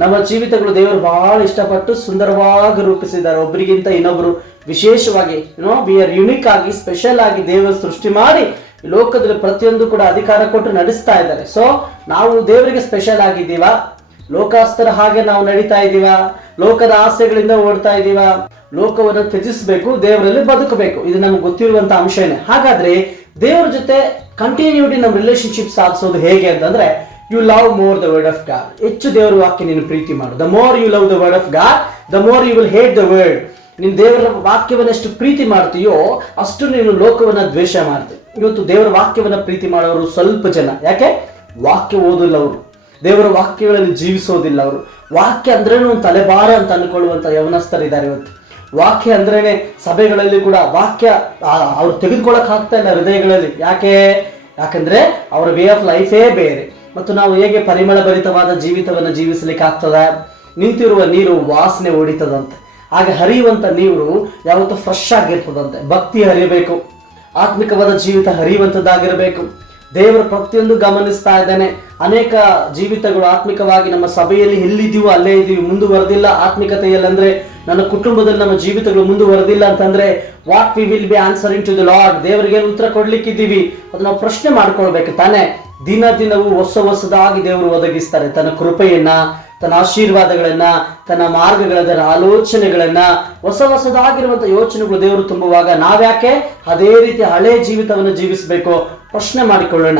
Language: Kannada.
ನಮ್ಮ ಜೀವಿತಗಳು ದೇವರು ಬಹಳ ಇಷ್ಟಪಟ್ಟು ಸುಂದರವಾಗಿ ರೂಪಿಸಿದ್ದಾರೆ. ಒಬ್ಬರಿಗಿಂತ ಇನ್ನೊಬ್ಬರು ವಿಶೇಷವಾಗಿ ನೋ ವಿ ಆರ್ ಯುನಿಕ್ ಆಗಿ ಸ್ಪೆಷಲ್ ಆಗಿ ದೇವರು ಸೃಷ್ಟಿ ಮಾಡಿ ಲೋಕದಲ್ಲಿ ಪ್ರತಿಯೊಂದು ಕೂಡ ಅಧಿಕಾರ ಕೊಟ್ಟು ನಡೆಸ್ತಾ ಇದ್ದಾರೆ. ಸೊ ನಾವು ದೇವರಿಗೆ ಸ್ಪೆಷಲ್ ಆಗಿದ್ದೀವಾ? ಲೋಕಾಸ್ತರ ಹಾಗೆ ನಾವು ನಡೀತಾ ಇದ್ದೀವಾ? ಲೋಕದ ಆಸೆಗಳಿಂದ ಓಡ್ತಾ ಇದ್ದೀವಾ? ಲೋಕವನ್ನು ತ್ಯಜಿಸಬೇಕು, ದೇವರಲ್ಲಿ ಬದುಕಬೇಕು. ಇದು ನಮ್ಗೆ ಗೊತ್ತಿರುವಂತ ಅಂಶನೇ ಹಾಗಾದ್ರೆ ದೇವರ ಜೊತೆ ಕಂಟಿನ್ಯೂಟಿ ನಮ್ಮ ರಿಲೇಶನ್ಶಿಪ್ ಸಾಧಿಸೋದು ಹೇಗೆ ಅಂತಂದ್ರೆ you love more the word of God ಹೆಚ್ಚು ದೇವರ ವಾಕ್ಯ ನೀನು ಪ್ರೀತಿ ಮಾಡು. The more you love the word of God the more you will hate the word ನೀನು ದೇವರ ವಾಕ್ಯವನ್ನು ಎಷ್ಟು ಪ್ರೀತಿ ಮಾಡ್ತೀಯೋ, ಅಷ್ಟು ನೀನು ಲೋಕವನ್ನ ದ್ವೇಷ ಮಾಡ್ತೀವಿ ಇವತ್ತು ದೇವರ ವಾಕ್ಯವನ್ನು ಪ್ರೀತಿ ಮಾಡೋರು ಸ್ವಲ್ಪ ಜನ. ಯಾಕೆ? ವಾಕ್ಯ ಓದಿಲ್ಲ ಅವರು. ದೇವರ ವಾಕ್ಯಗಳಲ್ಲಿ ಜೀವಿಸೋದಿಲ್ಲ ಅವರು. ವಾಕ್ಯ ಅಂದ್ರೇನು ಒಂದು ತಲೆಬಾರ ಅಂತ ಅನ್ಕೊಳ್ಳುವಂತ ಯವನಸ್ಥರಿದ್ದಾರೆ ಇವತ್ತು. ವಾಕ್ಯ ಅಂದ್ರೇನೆ ಸಭೆಗಳಲ್ಲಿ ಕೂಡ ವಾಕ್ಯ ಅವ್ರು ತೆಗೆದುಕೊಳ್ಳಕ್ ಆಗ್ತಾ ಇಲ್ಲ ಹೃದಯಗಳಲ್ಲಿ. ಯಾಕೆ? ಯಾಕಂದ್ರೆ ಅವರ ವೇ ಆಫ್ ಲೈಫೇ ಬೇರೆ. ಮತ್ತು ನಾವು ಹೇಗೆ ಪರಿಮಳ ಭರಿತವಾದ ಜೀವಿತವನ್ನು ಜೀವಿಸಲಿಕ್ಕೆ ಆಗ್ತದ? ನಿಂತಿರುವ ನೀರು ವಾಸನೆ ಹೊಡಿತದಂತೆ. ಹಾಗೆ ಹರಿಯುವಂತ ನೀರು ಯಾವತ್ತೂ ಫ್ರೆಶ್ ಆಗಿರ್ತದಂತೆ. ಭಕ್ತಿ ಹರಿಯಬೇಕು. ಆತ್ಮಿಕವಾದ ಜೀವಿತ ಹರಿಯುವಂಥದ್ದಾಗಿರಬೇಕು ದೇವರು ಪ್ರತಿಯೊಂದು ಗಮನಿಸ್ತಾ ಇದ್ದಾನೆ. ಅನೇಕ ಜೀವಿತಗಳು ಆತ್ಮಿಕವಾಗಿ ನಮ್ಮ ಸಭೆಯಲ್ಲಿ ಎಲ್ಲಿದ್ದೀವೋ ಅಲ್ಲೇ ಇದ್ದೀವಿ ಮುಂದುವರೆದಿಲ್ಲ. ಆತ್ಮಿಕತೆಯಲ್ಲಿ ಅಂದ್ರೆ ನನ್ನ ಕುಟುಂಬದಲ್ಲಿ ನಮ್ಮ ಜೀವಿತಗಳು ಮುಂದುವರೆದಿಲ್ಲ ಅಂತಂದ್ರೆ what we will be answering to the lord ದೇವರಿಗೆ ಉತ್ತರ ಕೊಡ್ಲಿಕ್ಕಿದ್ದೀವಿ? ಅದು ನಾವು ಪ್ರಶ್ನೆ ಮಾಡ್ಕೊಳ್ಬೇಕು ತಾನೇ? ದಿನ ದಿನವೂ ಹೊಸ ಹೊಸದಾಗಿ ದೇವರು ಒದಗಿಸ್ತಾರೆ. ತನ್ನ ಕೃಪೆಯನ್ನ, ತನ್ನ ಆಶೀರ್ವಾದಗಳನ್ನ, ತನ್ನ ಮಾರ್ಗಗಳದರ ಆಲೋಚನೆಗಳನ್ನ ಹೊಸ ಹೊಸದಾಗಿರುವಂತ ಯೋಚನೆಗಳು ದೇವರು ತುಂಬುವಾಗ ನಾವ್ಯಾಕೆ ಅದೇ ರೀತಿ ಹಳೆ ಜೀವಿತವನ್ನು ಜೀವಿಸಬೇಕು? ಪ್ರಶ್ನೆ ಮಾಡಿಕೊಳ್ಳೋಣ.